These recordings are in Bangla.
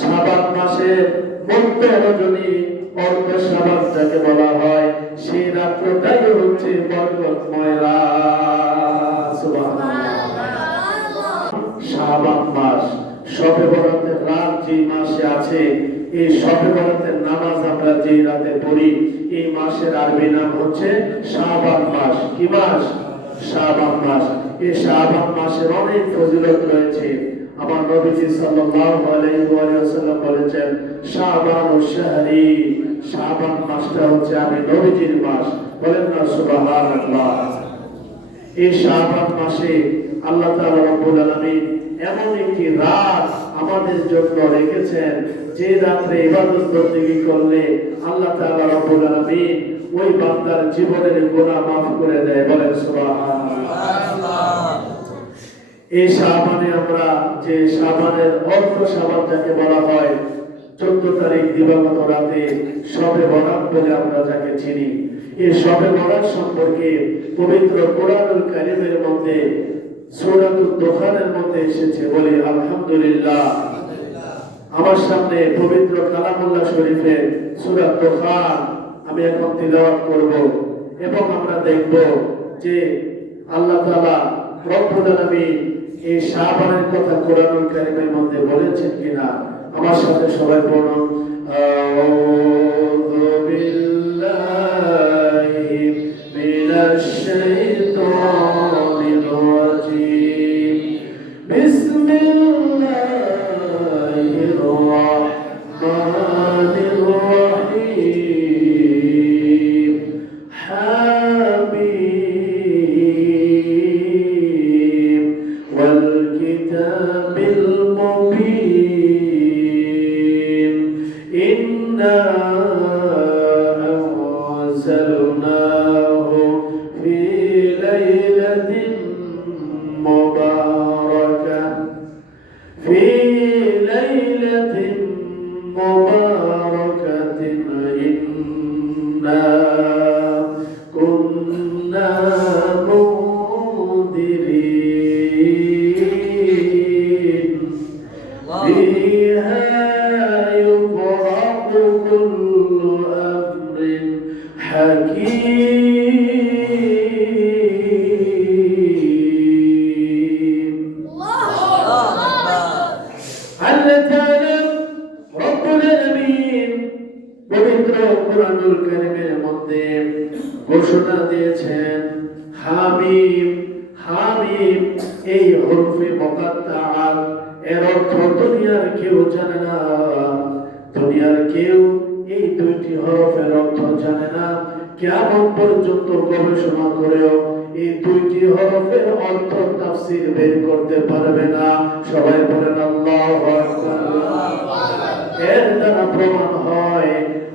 শাবান মাসের মধ্য রজনী অর্ধ শাবান যাকে বলা হয়, সেই রাত্রটাই হচ্ছে বরকতময় রাত। সুবহানাল্লাহ। শাবান মাস, শবে বরাতের রাত যে মাসে আছে, এই শবে বরাতের নামাজ আমরা যে রাতে পড়ি, এই মাসের আরবি নাম হচ্ছে শাবান মাস। কি মাস? শাবান মাস। এই শাবান মাসের অনেক ফজিলত রয়েছে। আমার নবীজি সাল্লাল্লাহু আলাইহি ওয়াসাল্লাম বলেছেন, শাবানুশ শাহরি, শাবান মাসটা হচ্ছে আমি নবীজির মাস। বলেন না সুবহানাল্লাহ। এই শাবান মাসে আল্লাহ তাআলা রব্বুল আলামিন এমন একটি রাত আমাদের জন্য রেখেছেন, যে রাত্রে ইবাদত বন্দেগী করলে আল্লাহ তাআলা রব্বুল আলামিন ওই বান্দার জীবনের গুনাহ মাফ করে দেয়। বলেন সুবহানাল্লাহ। এই শাবানে আমরা যে শাবানের অর্ধ শাবান যাকে বলা হয়, 14 তারিখ দিবাগত রাতে শবে বরাত বলে আমরা যাকে চিনি, এই শবে বরাত সম্পর্কে পবিত্র কোরআনুল কারীমের মধ্যে সূরাতুদ দুখানের মধ্যে এসেছে। বলি আলহামদুলিল্লাহ। আমার সামনে পবিত্র কালামুল্লাহ শরীফের সূরা দুখান আমি এখন তিলাওয়াত করব, এবং আমরা দেখব যে আল্লাহ তাআলা রব্বুল আলামিন এই শাবানের কথা কোরআনুল কারীমের মধ্যে বলেছেন কিনা। আমার সাথে সবাই পড়ুন, আউযু বিল্লাহি মিনাশ শাইতানির রাজীম, বিসমিল্লাহির রাহমানির রাহিম, হামিম ওয়াল কিতাবিল মুবিন, ইন্না আনজালনাহু ফি লাইলাতিন মুবারাকাহ, ফি লাইলাতিন মুবারাকাতিন, ইন্না কুন্না মুনদিরিন, ফিহা ইউফরাকু কুল্লু আমরিন হাকীম। আল্লাহ তাআলা রব্বুল আলামিন পবিত্র কোরআনুল কারীমের মধ্যে ঘোষণা দিয়েছেন, হামিম। হামিম এই হরফে মুকাত্তাআ, এর অর্থ দুনিয়ার কেউ জানে না। দুনিয়ার কেউ এই দুইটি হরফের অর্থ জানে না। কিয়ামত পর্যন্ত গবেষণা করেও এই দুইটি হরফের অর্থ তাফসীর বের করতে পারবে না। সবাই বলেন আল্লাহু আকবার। এর দ্বারা প্রমাণ হয়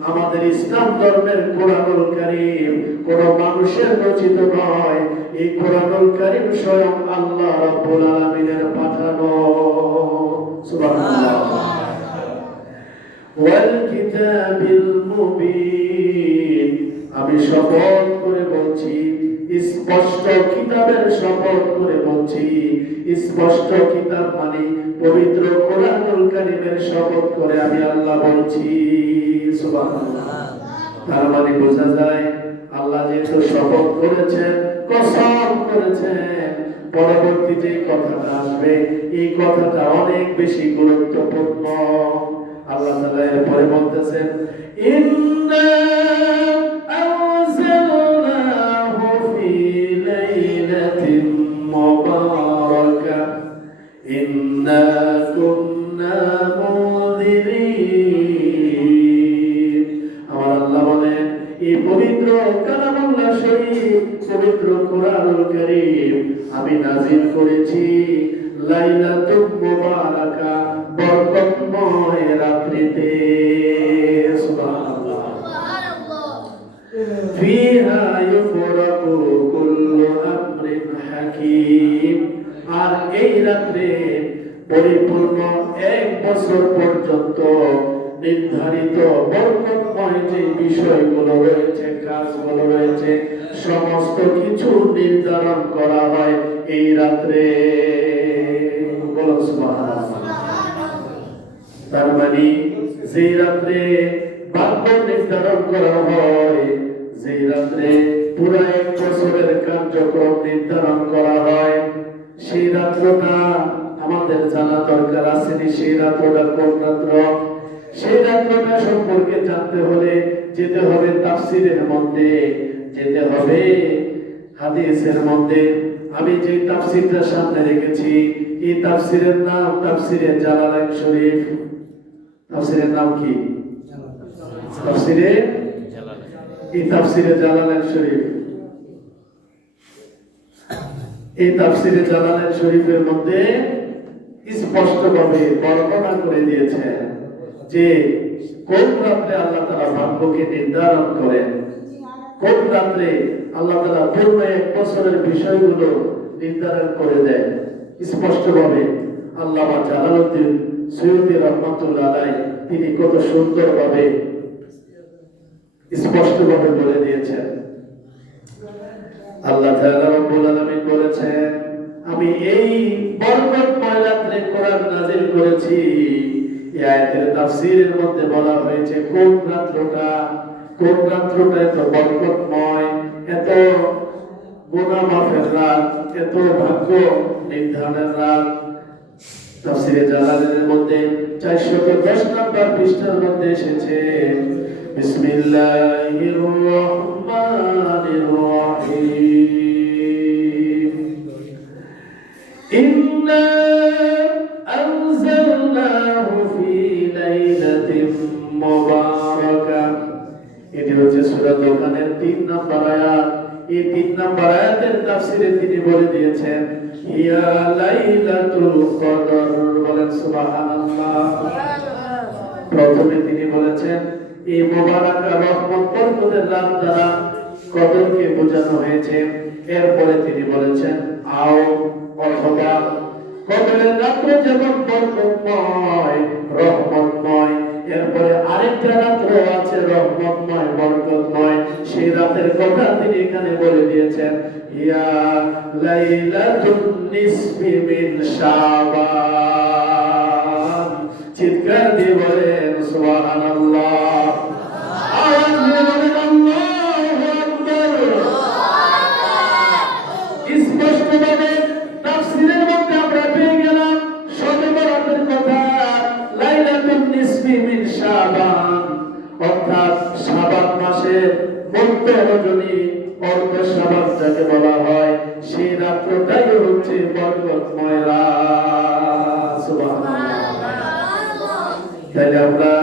আমাদের ইসলাম ধর্মের কোরআনুল কারীম কোন মানুষের রচিত নয়। এই কোরআনুল কারীম স্বয়ং আল্লাহ রাব্বুল আলামিনের পাঠানো। সুবহানাল্লাহ। ওয়াল কিতাবিল মুবিন, আমি শপথ করে বলছি, স্পষ্ট কিতাবের শপথ করে বলছি। স্পষ্ট কিতাব মানে পবিত্র কোরআনুল কারীমের শপথ করে আমি আল্লাহ বলছি। সুবহানাল্লাহ। তার মানে বোঝা যায় আল্লাহ যেহেতু শপথ করেছেন, কসম করেছেন, পরবর্তী যে কথাটা আসবে এই কথাটা অনেক বেশি গুরুত্বপূর্ণ। আল্লাহ তাআলা এরপরে বলতেছেন, ইন্না আনজালনাহু ফি লাইলাতিন মুবারাকাহ, ইন্না কুন্না মুনদিরিন। আমার আল্লাহ বলেন, এই পবিত্র কালামুল্লাহ শরীফ, পবিত্র কোরআনুল কারীম আমি নাযিল করেছি লাইলাতুল মুবারাকা, বরকতময় রাত্রিতে। সুবহানাল্লাহ। ফিহা ইউফরাকু কুল্লু আমরিন হাকীম, আর এই রাত্রে পরিপূর্ণ 1 বছর পর্যন্ত নির্ধারিত বরকতময় যে বিষয়গুলো রয়েছে, কাজগুলো রয়েছে, সমস্ত কিছু নির্ধারণ করা হয় এই রাত্রে। সুবহানাল্লাহ। তার মানে যে রাত্রে ভাগ্য নির্ধারণ করা হয়, যে রাত্রে পুরো এক বছরের কার্যক্রম নির্ধারণ করা হয়, সেই রাত্রটা আমাদের জানা দরকার আছে। সেই রাত্রটা কোন রাত্র? সেই রাত্রটা সম্পর্কে জানতে হলে যেতে হবে তাফসীরের মধ্যে, যেতে হবে হাদিসের মধ্যে। আমি যে তাফসীরটা সামনে রেখেছি, এই তাফসীরের নাম তাফসীরে জালালাইন শরীফ। তাফসীরের নাম কি? তাফসীরে এই তাফসীরে জালালাইন শরীফ। এই তাফসীরে জালালাইন শরীফের মধ্যে স্পষ্টভাবে বর্ণনা করে দিয়েছেন যে কোন রাত্রে আল্লাহ তাআলা ভাগ্যকে নির্ধারণ করেন, কোন রাত্রে আল্লাহ তাআলা পূর্ণ এক বছরের বিষয়গুলো নির্ধারণ করে দেন। স্পষ্টভাবে আল্লামা জালালউদ্দিন সৈয়দী রাহমাতুল্লাহ আলাইহি তিনি কত সুন্দরভাবে স্পষ্টভাবে বলে দিয়েছেন। আল্লাহ তাআলা রব্বুল আলামিন বলেছেন, আমি এই বরকতময় রাত্রে কোরআন নাযিল করেছি। এই আয়াতের তাফসীরের মধ্যে বলা হয়েছে কোন রাত্রটা, কোন রাত্রটা এত বরকতময়, এত গুনাহ মাফের রাত, এত ভাগ্য নির্ধারণের রাত। তাফসীরে জালালাইনের মধ্যে 410 নম্বর পৃষ্ঠার মধ্যে এসেছে, বিসমিল্লাহির রহমানির রহিম, ইন্না আনজালনাহু ফি লাইলাতিন মুবারাকাহ। এটি হচ্ছে সূরা দোকানের 3 নম্বর আয়াত। এই 3 নম্বর আয়াতের তাফসীরে তিনি বলে দিয়েছেন ইয়া লাইলাতুল কদর। বলেন সুবহানাল্লাহ। প্রথমে তিনি বলেছেন এই মুবারাকা রহমত বরকতের রাত দ্বারা কদরকে বোঝানো হয়েছে। এরপরে তিনি বলেছেন আও অথবা কদরের রাত্র যেমন বরকতময় রহমতময়, এরপরে আরেকটা রাত্র আছে রহমতময় বরকতময়, সেই রাতের কথা তিনি এখানে বলে দিয়েছেন ইয়া লাইলাতুন নিসফি মিন শাবান। চিৎকার দিয়ে বলেন সুবহানাল্লাহ। আওয়াজ দিয়ে বলেন আল্লাহু আকবার। স্পষ্টভাবে তাফসীরের মধ্যে আমরা পেয়ে গেলাম শবে বরাতের কথা, লাইলাতুন নিসফি মিন শাবান, অর্থাৎ শাবান মাসের মধ্য রজনী, অর্ধ শাবান যাকে বলা হয়, সেই রাত্রটাই হচ্ছে বরকতময় রাত। সুবহানাল্লাহ। তাহলে আমরা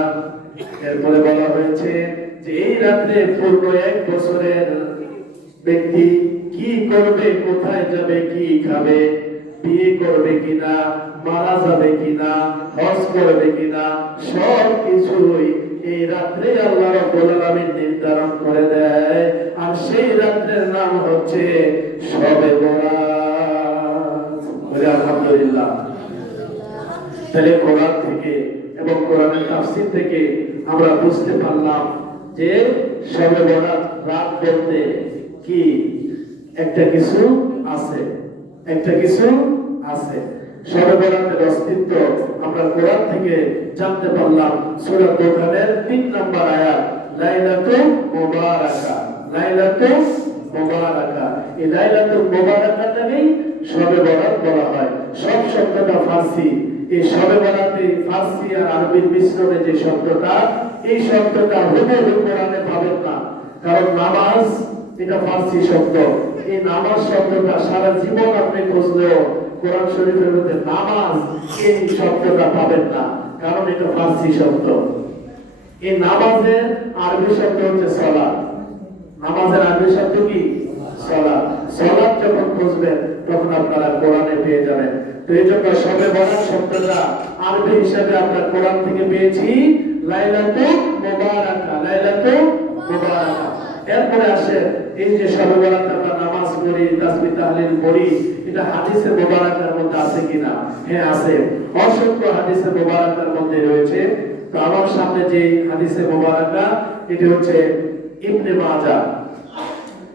এরপরে বলা হয়েছে যে এই রাত্রে পূর্ণ এক বছরের ব্যক্তি কি করবে, কোথায় যাবে, কি খাবে, বিয়ে করবে কিনা, মারা যাবে কিনা, হজ করবে কিনা, সব কিছুই এই রাত্রে আল্লাহ রাব্বুল আলামিন নির্ধারণ করে দেয়। আর সেই রাত্রের নাম হচ্ছে শবে বরাত। বলি আলহামদুলিল্লাহ। তাহলে কোরআন থেকে এবং কোরআনের তাফসীর থেকে আমরা বুঝতে পারলাম যে শবে বরাত রাত বলতে কি একটা কিছু আছে, একটা কিছু আছে। শবে বরাতের অস্তিত্ব আমরা কোরআন থেকে জানতে পারলাম। সূরা দোকানের 3 নম্বর আয়াত, লাইলাতুল মুবারাকা। লাইলাতুল মুবারাকা, এই লাইলাতুল মুবারাকাটাকেই শবে বরাত বলা হয়। সব শব্দটা ফার্সি। এই শবে বরাতে ফার্সি আর আরবির মিশ্রণে যে শব্দটা, এই শব্দটা হুবহু কোরআনে পাবেন না। কারণ নামাজ এটা ফার্সি শব্দ। এই নামাজ শব্দটা সারা জীবন আপনি খুঁজলেও কোরআন শরীফের মধ্যে নামাজ এই শব্দটা পাবেন না, কারণ এটা ফার্সি শব্দ। এই নামাজের আরবি শব্দ হচ্ছে সালাত। নামাজের আরবি শব্দ কি? সালাত। সালাত যখন খুঁজবেন তখন আপনারা কোরআনে পেয়ে যাবেন। তো এই জন্য শবে বরাত শব্দটা আরবি হিসাবে আমরা কোরআন থেকে পেয়েছি লাইলাতুল মুবারাকা। লাইলাতুল মুবারাকা। এরপরে আসে এই যে শবে বরাত আমরা নামাজ পড়ি, তাসবিহ তাহলিল পড়ি, এটা হাদিসে মুবারাকার মধ্যে আছে কিনা? হ্যাঁ আছে। অসংখ্য হাদিসে মুবারাকার মধ্যে রয়েছে। তো আমার সামনে যে হাদিসে মুবারাকা, এটি হচ্ছে ইবনে মাজাহ,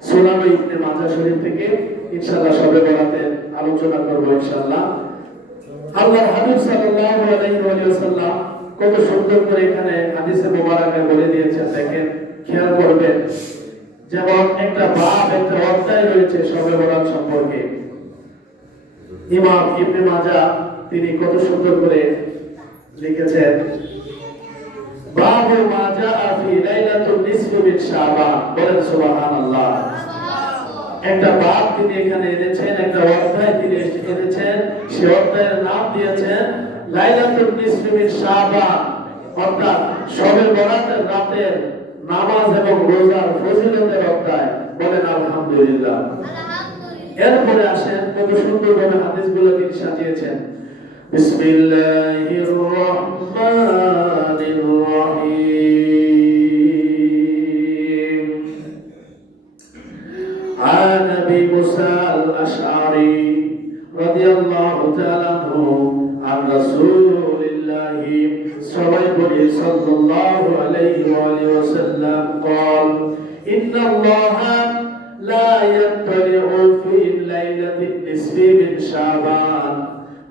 সুনান ইবনে মাজাহ শরীফ থেকে ইনশাআল্লাহ শবে বরাতের আলোচনা করব ইনশাআল্লাহ। আল্লাহর হাবিব সাল্লাল্লাহু আলাইহি ওয়াসাল্লাম কত সুন্দর করে এখানে হাদিসে মোবারকে বলে দিয়েছেন, দেখেন খেয়াল করবেন। যেমন একটা বাব একটা অধ্যায় রয়েছে শবে বরাত সম্পর্কে। ইমাম ইবনে মাজাহ তিনি কত সুন্দর করে লিখেছেন, বাবু মা জাআ ফি লাইলাতুল নিসফি মিন শাবান। বলেন সুবহানাল্লাহ। একটা বাব তিনি এখানে এনেছেন, একটা অধ্যায় তিনি এনেছেন, সেই অধ্যায়ের নাম দিয়েছেন লাইলাতুল নিসফি মিন শাবান, অর্থাৎ শবে বরাতের রাতের নামাজ এবং রোজার ফজিলতের অধ্যায়। বলেন আলহামদুলিল্লাহ। এরপরে আসেন কত সুন্দরভাবে হাদিসগুলো তিনি সাজিয়েছেন। বিসমিল্লাহির রহমানির রহিম। عن ابي موسى الاشعري رضي الله تعالى عنه عن رسول الله صلى الله عليه واله وسلم قال ان الله لا يطلع في ليله النصف من شعبان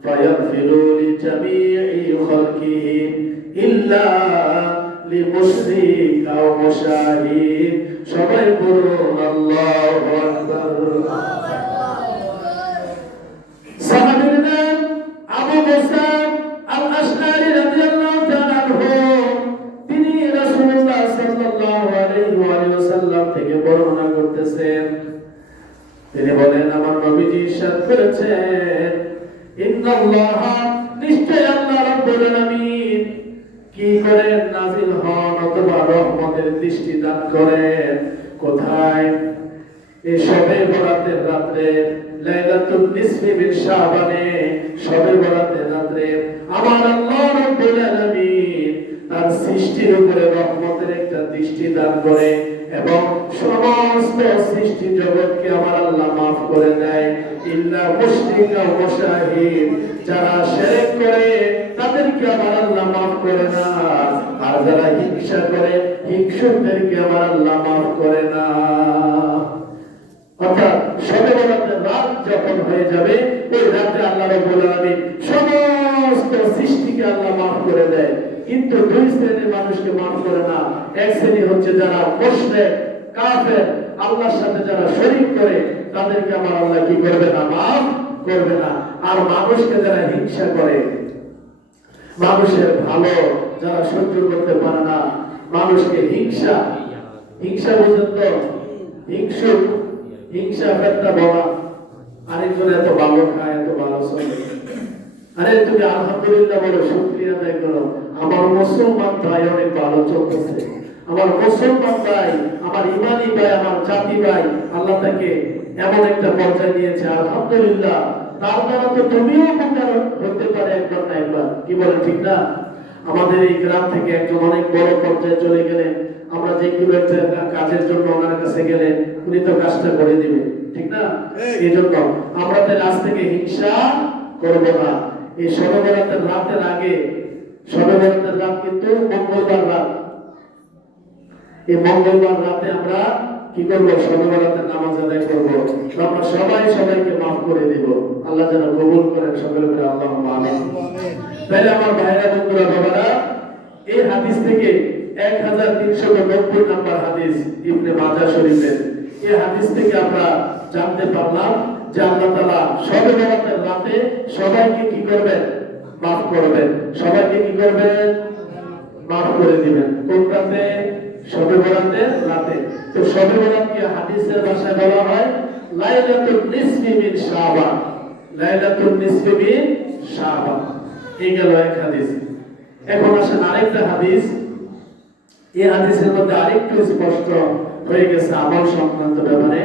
فيغفر لجميع خلقه الا لمشرك او مشاهد। সবাই বলুন আল্লাহু আকবার। সাহাবীর নাম আবু মুসা আল আশআরী রাদিয়াল্লাহু তাআলা আনহু। তিনি রাসূলুল্লাহ সাল্লাল্লাহু আলাইহি ওয়াসাল্লাম থেকে বর্ণনা করতেছেন। তিনি বলেন, আমার নবীজি ইরশাদ করেছেন, ইন্নাল্লাহ, নিশ্চয় আল্লাহ রাব্বুল আলামিন কি করেন, নাজিল হন অথবা রহমতের দৃষ্টি দান করেন। কোথায়? এই শবে বরাতের রাতে, লাইলাতুল নিসফি মিন শাবানে, শবে বরাতের রাতে আমার আল্লাহ রাব্বুল আলামিন তার সৃষ্টির উপরে রহমতের একটা দৃষ্টি দান করে এবং সমস্ত সৃষ্টি জগৎকে আমার আল্লাহ মাফ করে দেয়। ইল্লা মুশরিকা ওয়া মুশাহিদ, যারা শিরক করে তাদেরকে আমার আল্লাহ মাফ করে না, আর যারা হিংসা করে হিংসুকদেরকে আমার আল্লাহ মাফ করে না। অর্থাৎ শবে বরাতের রাত যখন হয়ে যাবে, ওই রাতে আল্লাহ রাব্বুল আলামিন সমস্ত সৃষ্টিকে আল্লাহ মাফ করে দেয়। কিন্তু দুই শ্রেণীর মানুষকে মাফ করে না। এক শ্রেণী হচ্ছে যারা মুশরিক কাফের, আল্লাহর সাথে যারা শরীক করে, তাদেরকে আমার আল্লাহ কি করবে না, মাফ করবে না। আর মানুষকে যারা হিংসা করে, মানুষের ভালো যারা সহ্য করতে পারে না, মানুষকে হিংসা বুঝেন তো, হিংসুক, হিংসা একটা বলা, আরেকজন এত ভালো খায়, এত ভালো চলে, আরে তুমি আলহামদুলিল্লাহ বলো, শুকরিয়া আদায় করো, আমার মুসলমান ভাই অনেক ভালো চলতেছে, আমার মুসলমান ভাই, আমার ইমানি ভাই, আমার জাতি ভাই আল্লাহ তাকে এমন একটা পর্যায়ে নিয়েছে, আলহামদুলিল্লাহ, তার দ্বারা তো তুমিও উপকার হতে পারে একবার না একবার। কি বলেন, ঠিক না? আমাদের এই গ্রাম থেকে একজন অনেক বড় পর্যায়ে চলে গেলেন, আমরা যেগুলো একটা কাজের জন্য ওনার কাছে গেলে উনি তো কাজটা করে দিবে, ঠিক না? এই জন্য আমরা তো আজ থেকে হিংসা করবো না। এই শবে বরাতের রাতের আগে, শবে বরাতের রাত কিন্তু মঙ্গলবার রাত, এই মঙ্গলবার রাতে আমরা কি করবো, শবে বরাতের নামাজ আদায় করবো। আমরা সবাই সবাইকে মাফ করে দিব। আল্লাহ যেন কবুল করেন সকলের উপরে, আল্লাহুম্মা আমিন। তাহলে আমার ভাইরা, বন্ধুরা, বাবারা, এই হাদিস থেকে 1390 নম্বর হাদিস ইবনে মাজাহ শরীফের, এই হাদিস থেকে আমরা জানতে পারলাম যে আল্লাহ তাআলা শবে বরাতের রাতে সবাইকে কি করবেন, মাফ করবেন। সবাইকে কি করবেন, মাফ করে দিবেন। কোন রাতে? শবে বরাতের রাতে। তো শবে বরাতকে হাদিসের ভাষায় বলা হয় লাইলাতুল নিসফি মিন শাবান। লাইলাতুল নিসফি মিন শাবান, এই গেল এক হাদিস। এখন আসেন আরেকটা হাদিস। এই হাদিসের মধ্যে আরেকটু স্পষ্ট হয়ে গেছে আমল সংক্রান্ত ব্যাপারে।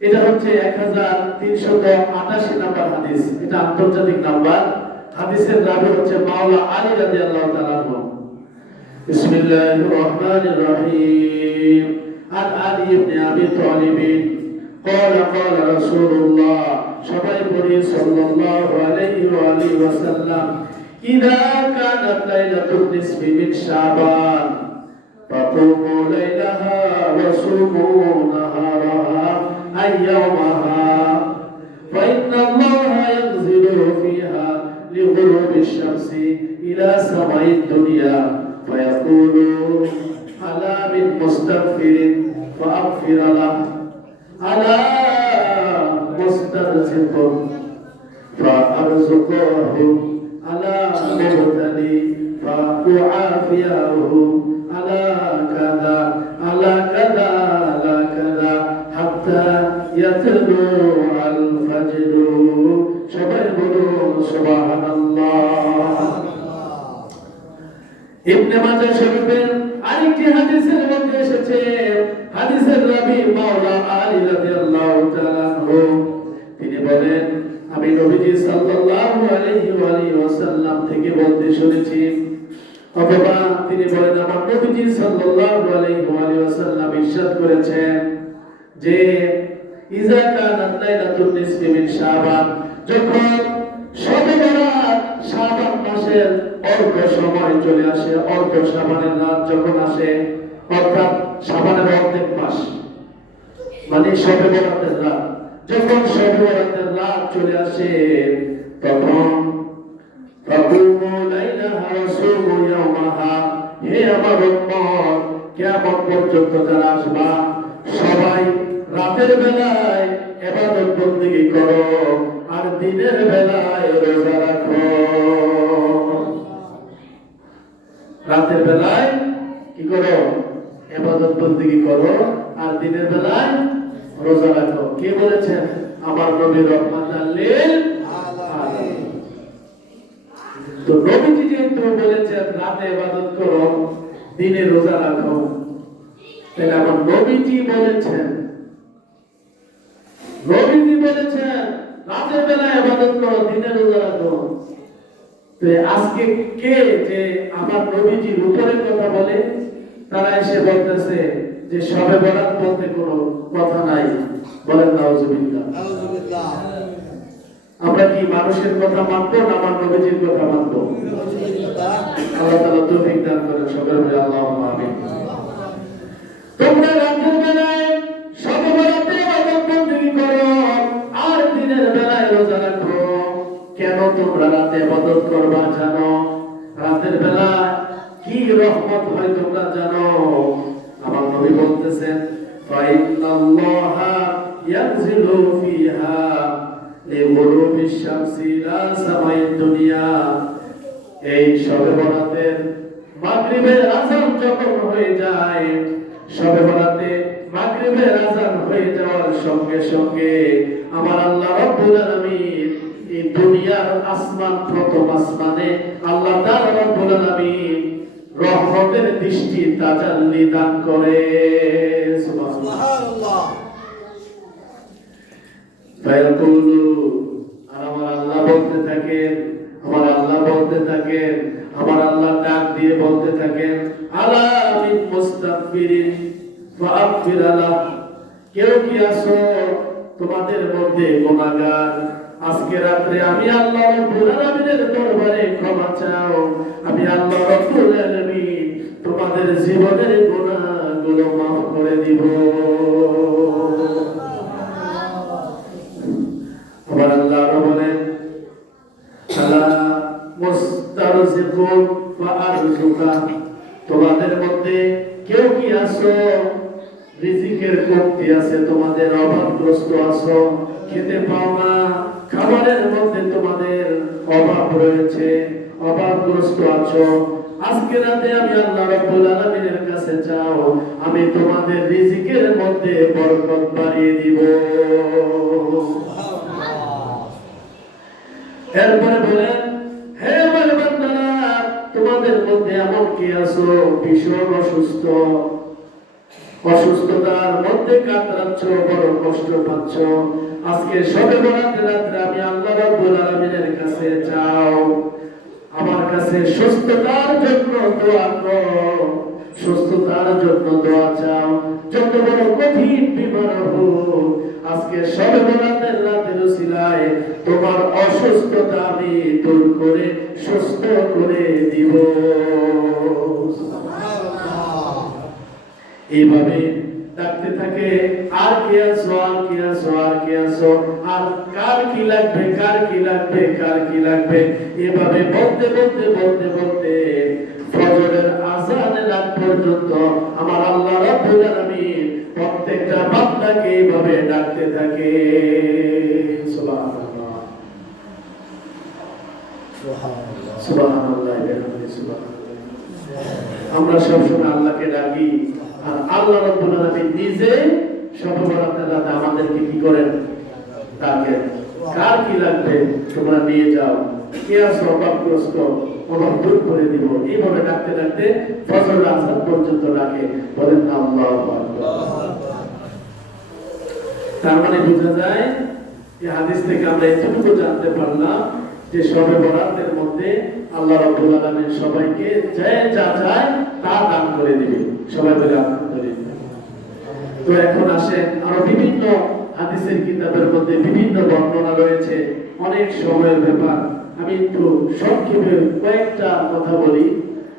এটা হচ্ছে 1388 নম্বর হাদিস। এটা আন্তর্জাতিক নাম্বার। হাদিসের রাবি হচ্ছে মাওলা আলী রাদিয়াল্লাহু তাআলা আনহু। বিসমিল্লাহির রহমানির রহিম। আন আলী ইবনে আবি তালিব قال قال رسول الله সবাই পড়ি সাল্লাল্লাহু আলাইহি ওয়া আলিহি ওয়াসাল্লাম, ইযা কানাত লাইলাতুন নিসফি মিন শাবান ফাকুমু লাইলাহা ওয়া সুমু নাহারাহা আইয়ামাহা ফাইন্নাল্লাহা ইয়ানজিলু ফিহা لغروب الشمس إلى سماء الدنيا فيقول ألا من مستغفر فأغفر له ألا مسترزق فأرزقه ألا مبتلي فأعافيه ألا كذا ألا كذا ألا كذا حتى يطلع الفجر সবাই বলুন সুবহানাল্লাহ। ইবনে মাজাহ শরীফের আরেকটি হাদিসের মধ্যে এসেছে, হাদিসের রাবী মাওলা আলী রাদিয়াল্লাহু তাআলা আনহু তিনি বলেন, আমি নবীজি সাল্লাল্লাহু আলাইহি ওয়াসাল্লাম থেকে বলতে শুনেছি, অথবা তিনি বলেন আমার নবীজি সাল্লাল্লাহু আলাইহি ওয়াসাল্লাম ইরশাদ করেছেন যে ইজা কানাত লাইলাতুন নিসফি মিন শাবান, যখন শবে বরাত শাবান মাসের অর্ধ সময় চলে আসে, অর্ধ শাবানের রাত যখন আসে, অর্থাৎ শাবানের অর্ধেক মাস মানে শবে বরাতের রাত, যখন শবে বরাতের রাত চলে আসে তখন ফাকুমু লাইলাহা ওয়াসুমু ইয়াওমাহা, হে আমার উম্মত কিয়ামত পর্যন্ত যারা আসবা সবাই রাতের বেলায় ইবাদত বندگی করো আর দিনের বেলায় রোজা রাখো। রাতের বেলায় কি করো? ইবাদত বندگی করো আর দিনের বেলায় রোজা রাখো। কে বলেছেন? আমার নবী রহমাতাল লিল আলামিন। তো নবীজি যেহেতু বলেছেন রাতে ইবাদত করো দিনে রোজা রাখো, তাহলে আমার নবীজি বলেছেন রাতের বেলায় ইবাদত করো দিনে রোজা রাখো। তো আজকে কে যে আমার নবীজির উপরে কথা বলে, তারা এসে বলতেছে যে শবে বরাত বলতে কোনো কথা নাই, বলেন নাউজুবিল্লাহ। আমরা কি মানুষের কথা মানবো না আমার নবীজির কথা মানবো? আল্লাহ তাআলা তৌফিক দান করেন, সকলে বলি আল্লাহুম্মা আমিন। তোমরা রাতের বেলায় শবে বরাতে ইবাদত বندگی করো আর দিনের বেলায় রোজা রাখো। কেন তোমরা রাতে ইবাদত করবা জানো? রাতের বেলা কি রহমত হয় তোমরা জানো? আমার নবী বলতেছেন ফাইন্নাল্লাহা ইয়ানজিলু ফিহা লিগুরুবিশ শামসি ইলা সামাইদ দুনিয়া। এই শবে বরাতের মাগরিবের আযান যখন হয়ে যায়, শবে বরাতে মাগরিবের আযান হয়ে যাওয়ার সঙ্গে সঙ্গে আমার আল্লাহ রাব্বুল আলামিন এই দুনিয়ার আসমান, প্রথম আসমানে আল্লাহ তাআলা রাব্বুল আলামিন রহমতের দৃষ্টি তাজাল্লি দান করে। সুবহানাল্লাহ। ফায়াকুলু, আর আমার আল্লাহ বলতে থাকেন, আমার আল্লাহ বলতে থাকেন, আমার আল্লাহ ডাক দিয়ে বলতে থাকেন আলা মিন মুস্তাগফিরিন ফাগফির লাহ। কেউ কি আছো তোমাদের মধ্যে গুনাহগার? আজকে রাতে আমি আল্লাহ রাব্বুল আলামিনের দরবারে ক্ষমা চাও, আমি আল্লাহ রাব্বুল আলামিন তোমাদের জীবনের গুনাহগুলো মাফ করে দিব। আমার আল্লাহ বলেন আলা মুস্তারজিকুন ফাআরজুকা, তোমাদের মধ্যে কেউ কি আছো রিজিকের কমতি আছে, তোমাদের অভাবগ্রস্ত আছো, খেতে পাও না, খাবারের মধ্যে তোমাদের অভাব রয়েছে, অভাবগ্রস্ত আছো, আজকে রাতে আমি আল্লাহ রাব্বুল আলামিনের কাছে চাও, আমি তোমাদের রিজিকের মধ্যে বরকত বাড়িয়ে দিব। এরপরে বলেন হে আমার বান্দারা, তোমাদের মধ্যে এমন কি আছো ভীষণ অসুস্থ, অসুস্থতার মধ্যে কাতরাচ্ছ, বড় কষ্ট পাচ্ছ, আজকে শবে বরাতের রাতে আমি আল্লাহ রাব্বুল আলামিনের কাছে চাও, আমার কাছে সুস্থতার জন্য দোয়া করো, সুস্থতার জন্য দোয়া চাও। যত বড় কঠিন বিমার হোক, আজকে শবে বরাতের রাতের উসিলায় তোমার অসুস্থতা আমি দূর করে সুস্থ করে দিব। এইভাবে ডাকতে থাকে, আর কে আছো, আর কে আছো, আর কে আছো, আর কার কি লাগবে, কার কি লাগবে, কার কি লাগবে, এভাবে বলতে বলতে বলতে বলতে ফজরের আযানের আগ পর্যন্ত আমার আল্লাহ রাব্বুল আলামিন প্রত্যেকটা বান্দাকে এইভাবে ডাকতে থাকে। সুবহানাল্লাহ, সুবহানাল্লাহ, সুবহানাল্লাহ। আমরা সবসময় আল্লাহকে ডাকি, আর আল্লাহ রাব্বুল আলামিন নিজে শবে বরাতের রাতে আমাদেরকে কি করেন, ডাকেন। কার কি লাগবে তোমরা নিয়ে যাও, কে আছো অভাবগ্রস্ত, অভাব দূর করে দিব, এইভাবে ডাকতে ডাকতে ফজর আযান পর্যন্ত ডাকে। বলেন না আল্লাহু আকবার। তার মানে বোঝা যায় এই হাদিস থেকে আমরা এতটুকু জানতে পারলাম যে শবে বরাতের মধ্যে আল্লাহ রাব্বুল আলামিন সবাইকে যে যা চায় তা দান করে দিবে। সবাই বলে আলহামদুলিল্লাহ। তো এখন আসেন, আরো বিভিন্ন হাদিসের কিতাবের মধ্যে বিভিন্ন বর্ণনা রয়েছে, অনেক সময়ের ব্যাপার। আমি একটু সংক্ষেপে কয়েকটা কথা বলি।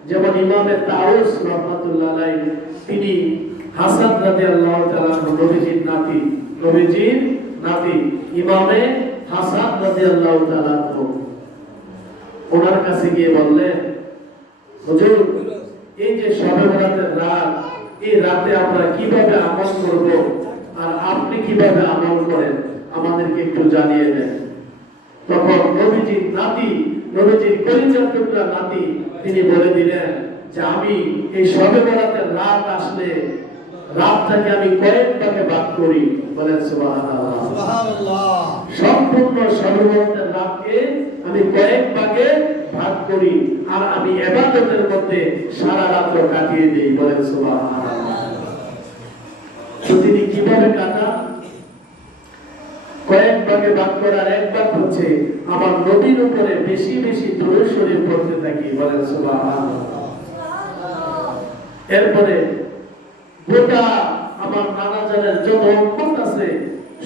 যেমন ইমামে তাউস রাহমাতুল্লাহ আলাইহি, তিনি হাসান রাদিয়াল্লাহু তাআলা নবীজির নাতি, নবীজির নাতি ইমামে হাসান রাদিয়াল্লাহু তাআলা ওনার কাছে গিয়ে বললেন, হুজুর, এই যে শবে বরাতের রাত, এই রাতে আমরা কিভাবে আমল করব আর আপনি কিভাবে আমল করেন আমাদেরকে একটু জানিয়ে দেন। তখন নবীজির নাতি, নবীজির কলিজার টুকরা নাতি, তিনি বলে দিলেন যে আমি এই শবে বরাতের রাত আসলে রাতটাকে আমি কয়েক ভাগে ভাগ করি। বলেন সুবহানাল্লাহ, সুবহানাল্লাহ। সম্পূর্ণ শবে বরাতের রাতকে আমি কয়েক ভাগে ভাগ করি, আর আমি ইবাদতের মধ্যে সারা রাত কাটিয়ে দেই। বলেন সুবহানাল্লাহ। তো তিনি কিভাবে কাটান? কয়েক ভাগে ভাগ করার এক ভাগ হচ্ছে আমার নবীর উপরে বেশি বেশি দরুদ শরীফ পড়তে থাকি। বলেন সুবহানাল্লাহ। এরপরে গোটা আমার নানা জানের যত উম্মত আছে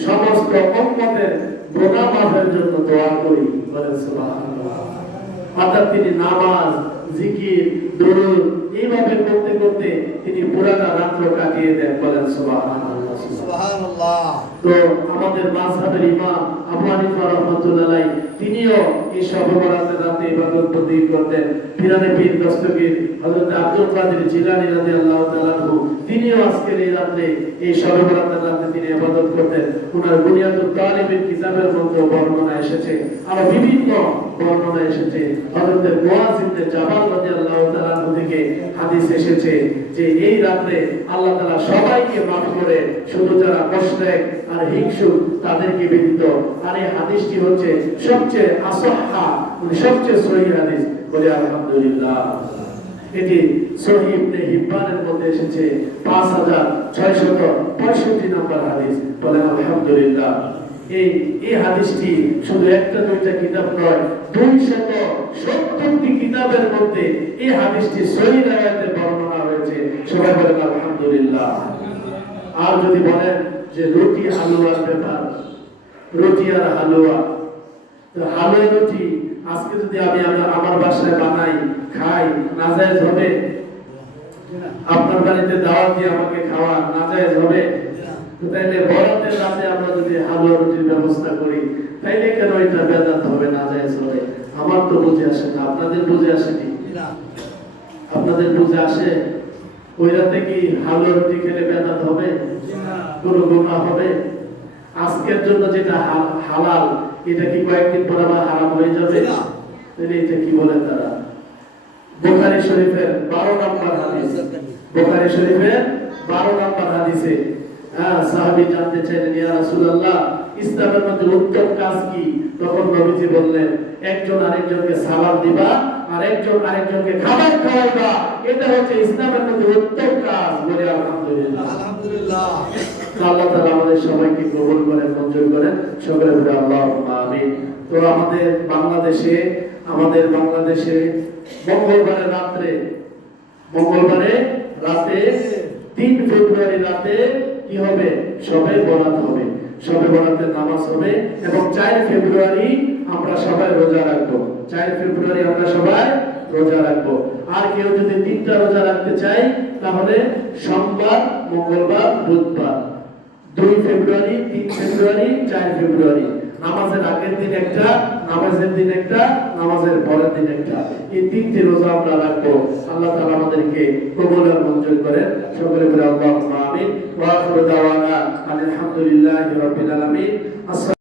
সমস্ত উম্মতের গুনাহ মাফের জন্য দোয়া করি। বলেন সুবহানাল্লাহ। অর্থাৎ তিনি নামাজ, জিকির, দরুদ এইভাবে করতে করতে তিনি পুরাটা রাত কাটিয়ে দেন। বলেন সুবহানাল্লাহ, সুবহানাল্লাহ। তো আমাদের মাযহাবের ইমাম আবু হানিফা রাহমাতুল্লাহ আলাইহি, তিনিও এই শবে বরাতের রাতে ইবাদত বন্দেগী করতেন। পিরানে পীর দস্তগীর হযরত আব্দুল কাদের জিলানী রাদিয়াল্লাহু তাআলা আনহু, তিনিও আজকের এই রাতে, এই শবে বরাতের রাতে তিনি ইবাদত করতেন। ওনার বুনিয়াদুত তালিবের কিতাবের মধ্যে বর্ণনা এসেছে, আর বিভিন্ন বর্ণনা এসেছে। হযরত মুআয ইবনে জাবাল রাদিয়াল্লাহু তাআলা আনহু থেকে হাদিস এসেছে যে এই রাতে আল্লাহ তাআলা সবাইকে মাফ করে, শুধু যারা মুশরিক আর হিংসুক তাদেরকে ব্যতীত। আর এই হাদিসটি হচ্ছে সবচেয়ে আসহহা, সবচেয়ে সহিহ হাদিস। বলি আলহামদুলিল্লাহ। এটি সহিহ ইবনে হিব্বানের মধ্যে এসেছে 5665 নম্বর হাদিস। বলে আলহামদুলিল্লাহ। এই হাদিসটি শুধু একটা দুইটা কিতাব নয়, 270টি কিতাবের মধ্যে এই হাদিসটি সহিহ রাওয়ায়াতে বর্ণনা হয়েছে। সবাই বলেন আলহামদুলিল্লাহ। আর যদি বলেন যে রুটি হালুয়ার ব্যাপার, রুটি আর হালুয়া, তো হালুয়া রুটি আজকে যদি আমি আমার বাসায় বানাই, খাই, নাজায়েজ হবে? আপনার বাড়িতে দাওয়াত দিয়ে আমাকে খাওয়া নাজায়েজ হবে? তাইলে বরাতের রাতে আমরা যদি হালুয়া রুটির ব্যবস্থা করি, তাইলে কেন এটা বেদাত হবে, নাজায়েজ হবে? আমার তো বুঝে আসে না। আপনাদের বুঝে আসেনি? আপনাদের বুঝে আসে? ওই রাতে কি হালুয়া রুটি খেলে বেদাত হবে? কোনো গুনাহ হবে? আজকের জন্য যেটা হালাল, এটা কি কয়েকদিন পর আবার হারাম হয়ে যাবে? তাহলে এটা কি বলেন তারা? বুখারী শরীফের 12 নম্বর হাদিস, বুখারী শরীফের 12 নম্বর হাদিসে সাহাবী জানতে চাইলেন, ইয়া রাসূলুল্লাহ, ইসলামের মধ্যে উত্তম কাজ কি? তখন নবীজি বললেন, একজন আরেকজনকে সালাম দিবা আর একজন আরেকজনকে খাবার খাওয়াইবা, এটা হচ্ছে ইসলামের মধ্যে উত্তম কাজ। বলে আলহামদুলিল্লাহ, আলহামদুলিল্লাহ। আল্লাহ তাআলা আমাদের সবাইকে কবুল করেন, মঞ্জুর করেন। সকলে বলে আল্লাহুম্মা আমিন। তো আমাদের বাংলাদেশে মঙ্গলবারে রাতে 3 ফেব্রুয়ারি রাতে কি হবে? শবে বরাত হবে, শবে বরাতের নামাজ হবে। এবং 4 ফেব্রুয়ারি আমরা সবাই রোজা রাখবো। 4 ফেব্রুয়ারি আমরা সবাই রোজা রাখবো। আর কেউ যদি 3টা রোজা রাখতে রাখতে চাই তাহলে সোমবার, মঙ্গলবার, বুধবার, 2 ফেব্রুয়ারি, 3 ফেব্রুয়ারি, 4 ফেব্রুয়ারি, নামাজের আগের দিন একটা, নামাজের দিন একটা, নামাজের পরের দিন একটা, এই 3টি রোজা আমরা রাখবো। আল্লাহ তাআলা আমাদেরকে কবুল আর মঞ্জুর করেন। সকলে বলে আল্লাহুম্মা আমিন। ওয়া আখিরু দাওয়ানা আলহামদুলিল্লাহি রাব্বিল আলামিন।